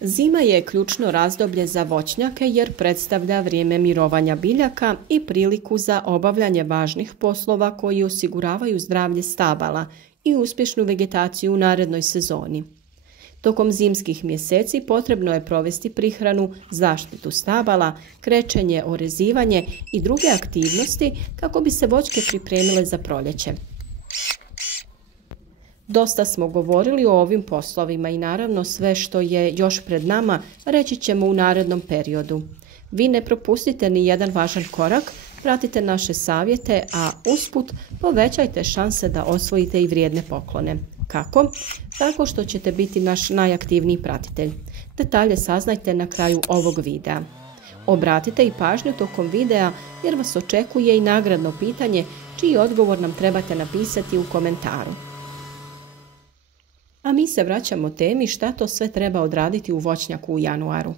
Zima je ključno razdoblje za voćnjake jer predstavlja vrijeme mirovanja biljaka i priliku za obavljanje važnih poslova koji osiguravaju zdravlje stabala i uspješnu vegetaciju u narednoj sezoni. Tokom zimskih mjeseci potrebno je provesti prihranu, zaštitu stabala, krečenje, orezivanje i druge aktivnosti kako bi se voćke pripremile za proljeće. Dosta smo govorili o ovim poslovima i naravno sve što je još pred nama reći ćemo u narednom periodu. Vi ne propustite ni jedan važan korak, pratite naše savjete, a usput povećajte šanse da osvojite i vrijedne poklone. Kako? Tako što ćete biti naš najaktivniji pratitelj. Detalje saznajte na kraju ovog videa. Obratite i pažnju tokom videa jer vas očekuje i nagradno pitanje čiji odgovor nam trebate napisati u komentaru. A mi se vraćamo temi šta to sve treba odraditi u voćnjaku u januaru.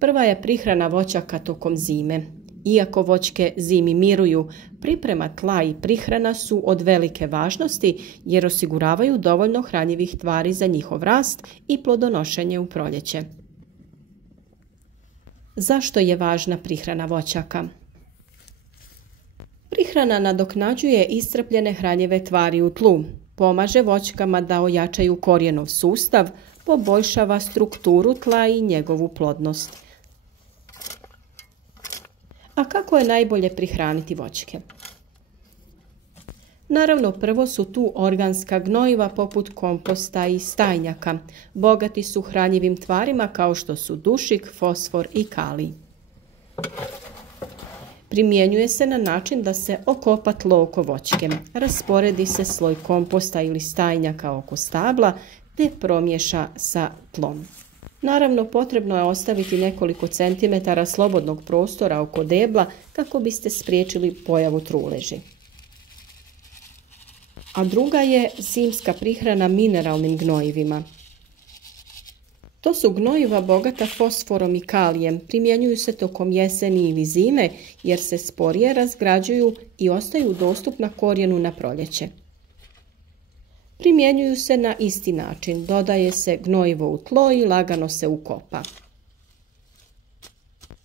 Prva je prihrana voćaka tokom zime. Iako voćke zimi miruju, priprema tla i prihrana su od velike važnosti jer osiguravaju dovoljno hranjivih tvari za njihov rast i plodonošenje u proljeće. Zašto je važna prihrana voćaka? Prihrana nadoknađuje iscrpljene hranjive tvari u tlu, pomaže voćkama da ojačaju korijenov sustav, poboljšava strukturu tla i njegovu plodnost. A kako je najbolje prihraniti voćke? Naravno, prvo su tu organska gnojiva poput komposta i stajnjaka. Bogati su hranjivim tvarima kao što su dušik, fosfor i kalij. Primjenjuje se na način da se okopa tlo oko voćke, rasporedi se sloj komposta ili stajnjaka oko stabla te promiješa sa tlom. Naravno, potrebno je ostaviti nekoliko centimetara slobodnog prostora oko debla kako biste spriječili pojavu truleži. A druga je zimska prihrana mineralnim gnojivima. To su gnojiva bogata fosforom i kalijem, primjenjuju se tokom jeseni ili zime jer se sporije razgrađuju i ostaju dostupna korijenu na proljeće. Primjenjuju se na isti način, dodaje se gnojivo u tlo i lagano se ukopa.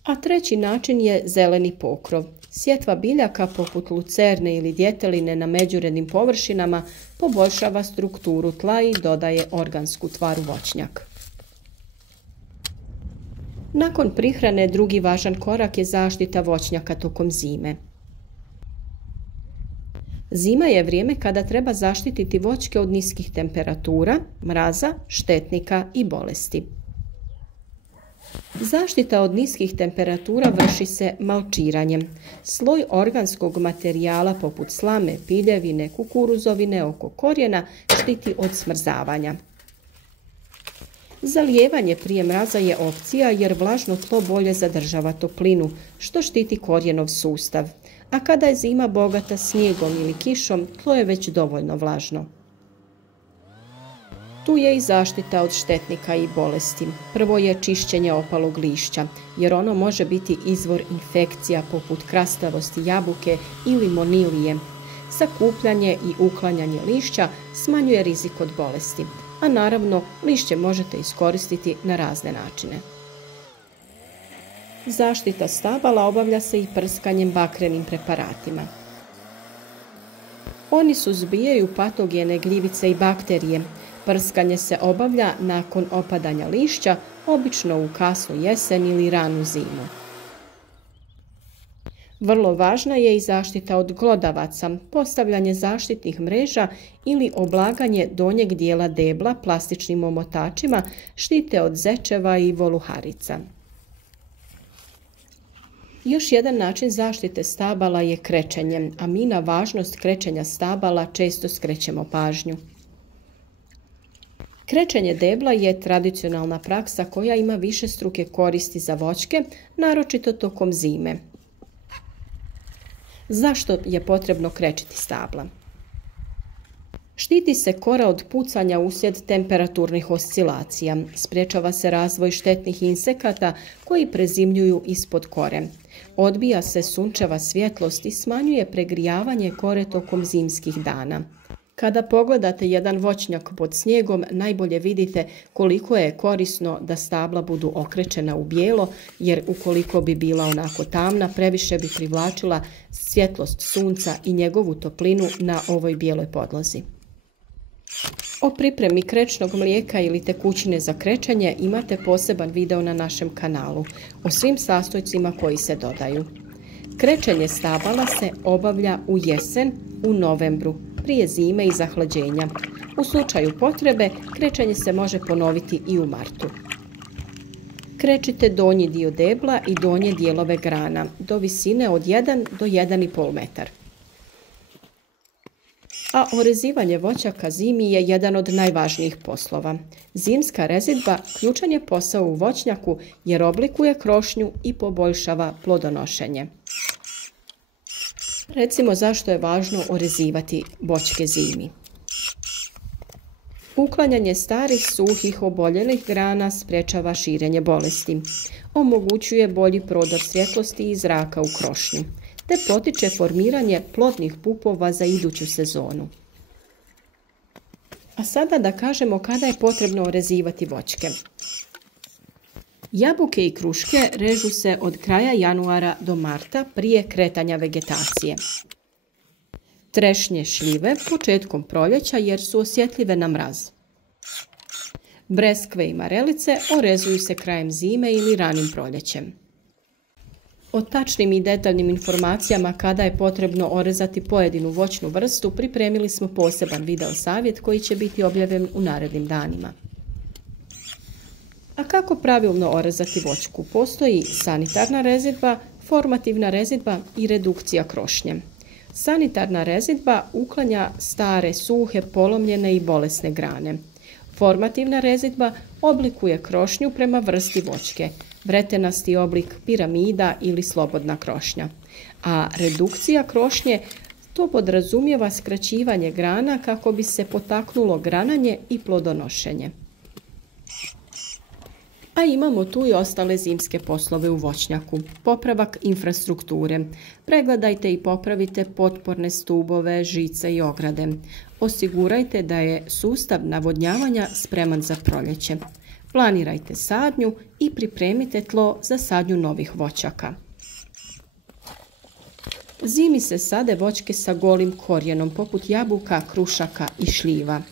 A treći način je zeleni pokrov. Sjetva biljaka poput lucerne ili djeteline na međurednim površinama poboljšava strukturu tla i dodaje organsku tvar u voćnjak. Nakon prihrane drugi važan korak je zaštita voćnjaka tokom zime. Zima je vrijeme kada treba zaštititi voćke od niskih temperatura, mraza, štetnika i bolesti. Zaštita od niskih temperatura vrši se malčiranjem. Sloj organskog materijala poput slame, piljevine, kukuruzovine oko korijena štiti od smrzavanja. Zalijevanje prije mraza je opcija jer vlažno tlo bolje zadržava toplinu, što štiti korijenov sustav. A kada je zima bogata snijegom ili kišom, tlo je već dovoljno vlažno. Tu je i zaštita od štetnika i bolesti. Prvo je čišćenje opalog lišća, jer ono može biti izvor infekcija poput krastavosti jabuke ili monilije. Sakupljanje i uklanjanje lišća smanjuje rizik od bolesti, a naravno lišće možete iskoristiti na razne načine. Zaštita stabala obavlja se i prskanjem bakrenim preparatima. Oni suzbijaju patogene gljivice i bakterije. Prskanje se obavlja nakon opadanja lišća, obično u kasnu jesen ili ranu zimu. Vrlo važna je i zaštita od glodavaca, postavljanje zaštitnih mreža ili oblaganje donjeg dijela debla plastičnim omotačima štite od zečeva i voluharica. Još jedan način zaštite stabala je krečenje, a mi na važnost krečenja stabala često skrećemo pažnju. Krečenje debla je tradicionalna praksa koja ima višestruke koristi za voćke, naročito tokom zime. Zašto je potrebno krečiti stabla? Štiti se kora od pucanja uslijed temperaturnih oscilacija, sprječava se razvoj štetnih insekata koji prezimljuju ispod kore. Odbija se sunčeva svjetlost i smanjuje pregrijavanje kore tokom zimskih dana. Kada pogledate jedan voćnjak pod snijegom, najbolje vidite koliko je korisno da stabla budu okrečena u bijelo, jer ukoliko bi bila onako tamna, previše bi privlačila svjetlost sunca i njegovu toplinu na ovoj bijeloj podlozi. O pripremi krečnog mlijeka ili tekućine za krečenje imate poseban video na našem kanalu, o svim sastojcima koji se dodaju. Krečenje stabala se obavlja u jesen, u novembru, prije zime i zahlađenja. U slučaju potrebe, krečenje se može ponoviti i u martu. Krečite donji dio debla i donje dijelove grana do visine od 1 do 1,5 metar. A orezivanje voćaka zimi je jedan od najvažnijih poslova. Zimska rezidba ključan je posao u voćnjaku jer oblikuje krošnju i poboljšava plodonošenje. Recimo zašto je važno orezivati voćke zimi. Uklanjanje starih, suhih, oboljelih grana sprečava širenje bolesti. Omogućuje bolji prodor svjetlosti i zraka u krošnju, te potiče formiranje plodnih pupova za iduću sezonu. A sada da kažemo kada je potrebno orezivati voćke. Jabuke i kruške režu se od kraja januara do marta prije kretanja vegetacije. Trešnje, šljive početkom proljeća jer su osjetljive na mraz. Breskve i marelice orezuju se krajem zime ili ranim proljećem. O tačnim i detaljnim informacijama kada je potrebno orezati pojedinu voćnu vrstu pripremili smo poseban video savjet koji će biti objavljen u narednim danima. A kako pravilno orezati voćku? Postoji sanitarna rezidba, formativna rezidba i redukcija krošnje. Sanitarna rezidba uklanja stare, suhe, polomljene i bolesne grane. Formativna rezidba oblikuje krošnju prema vrsti voćke, vretenasti oblik piramida ili slobodna krošnja. A redukcija krošnje to podrazumijeva skraćivanje grana kako bi se potaknulo grananje i plodonošenje. A imamo tu i ostale zimske poslove u voćnjaku. Popravak infrastrukture. Pregledajte i popravite potporne stubove, žice i ograde. Osigurajte da je sustav navodnjavanja spreman za proljeće. Planirajte sadnju i pripremite tlo za sadnju novih voćaka. Zimi se sade voćke sa golim korijenom poput jabuka, krušaka i šljiva.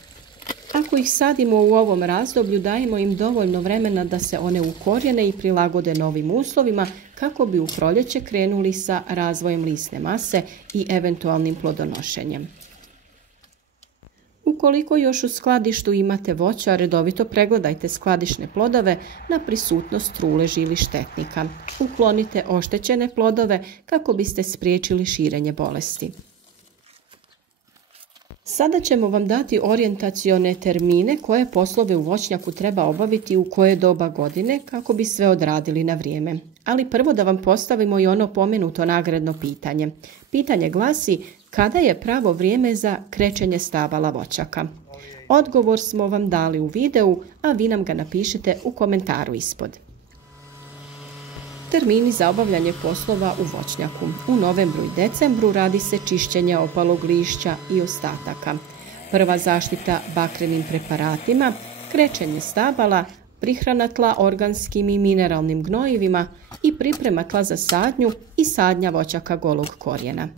Ako ih sadimo u ovom razdoblju, dajemo im dovoljno vremena da se one ukorijene i prilagode novim uslovima kako bi u proljeće krenuli sa razvojem lisne mase i eventualnim plodonošenjem. Ukoliko još u skladištu imate voća, redovito pregledajte skladišne plodove na prisutnost truleži ili štetnika. Uklonite oštećene plodove kako biste spriječili širenje bolesti. Sada ćemo vam dati orijentacione termine koje poslove u voćnjaku treba obaviti u koje doba godine kako bi sve odradili na vrijeme. Ali prvo da vam postavimo i ono pomenuto nagradno pitanje. Pitanje glasi: kada je pravo vrijeme za krečenje stabala voćaka? Odgovor smo vam dali u videu, a vi nam ga napišite u komentaru ispod. Termini za obavljanje poslova u voćnjaku. U novembru i decembru radi se čišćenje opalog lišća i ostataka. Prva zaštita bakrenim preparatima, krečenje stabala, prihrana tla organskim i mineralnim gnojivima i priprema tla za sadnju i sadnja voćaka golog korijena.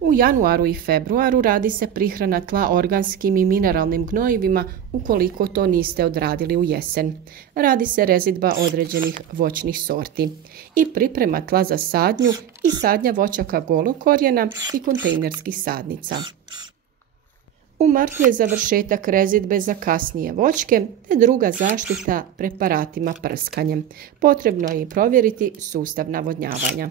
U januaru i februaru radi se prihrana tla organskim i mineralnim gnojivima ukoliko to niste odradili u jesen. Radi se rezidba određenih voćnih sorti i priprema tla za sadnju i sadnja voćaka golog korijena i kontejnerskih sadnica. U martu je završetak rezidbe za kasnije voćke te druga zaštita preparatima prskanjem. Potrebno je i provjeriti sustav navodnjavanja.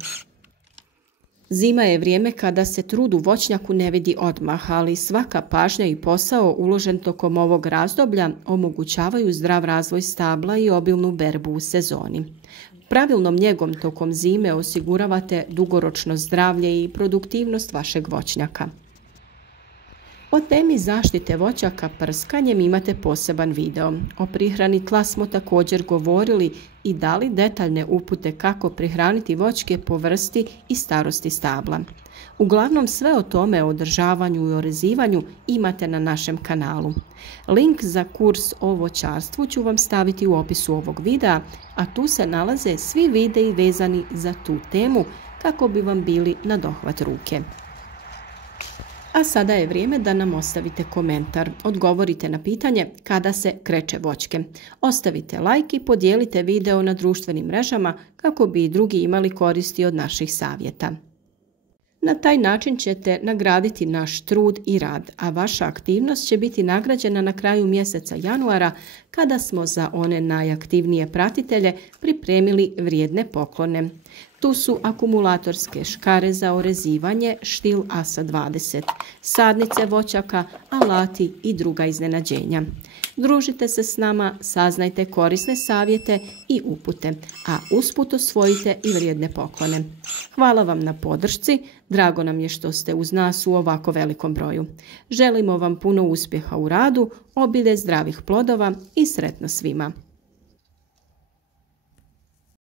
Zima je vrijeme kada se trud u voćnjaku ne vidi odmah, ali svaka pažnja i posao uložen tokom ovog razdoblja omogućavaju zdrav razvoj stabla i obilnu berbu u sezoni. Pravilnom njegom tokom zime osiguravate dugoročno zdravlje i produktivnost vašeg voćnjaka. O temi zaštite voćaka prskanjem imate poseban video. O prihrani tla smo također govorili i dali detaljne upute kako prihraniti voćke po vrsti i starosti stabla. Uglavnom sve o tome, o održavanju i orezivanju imate na našem kanalu. Link za kurs o voćarstvu ću vam staviti u opisu ovog videa, a tu se nalaze svi videi vezani za tu temu kako bi vam bili na dohvat ruke. A sada je vrijeme da nam ostavite komentar, odgovorite na pitanje kada se kreće voćke. Ostavite like i podijelite video na društvenim mrežama kako bi i drugi imali koristi od naših savjeta. Na taj način ćete nagraditi naš trud i rad, a vaša aktivnost će biti nagrađena na kraju mjeseca januara kada smo za one najaktivnije pratitelje pripremili vrijedne poklone. Tu su akumulatorske škare za orezivanje Stihl ASA 20, sadnice voćaka, alati i druga iznenađenja. Družite se s nama, saznajte korisne savjete i upute, a usput osvojite i vrijedne poklone. Hvala vam na podršci, drago nam je što ste uz nas u ovako velikom broju. Želimo vam puno uspjeha u radu, obilje zdravih plodova i sretno svima!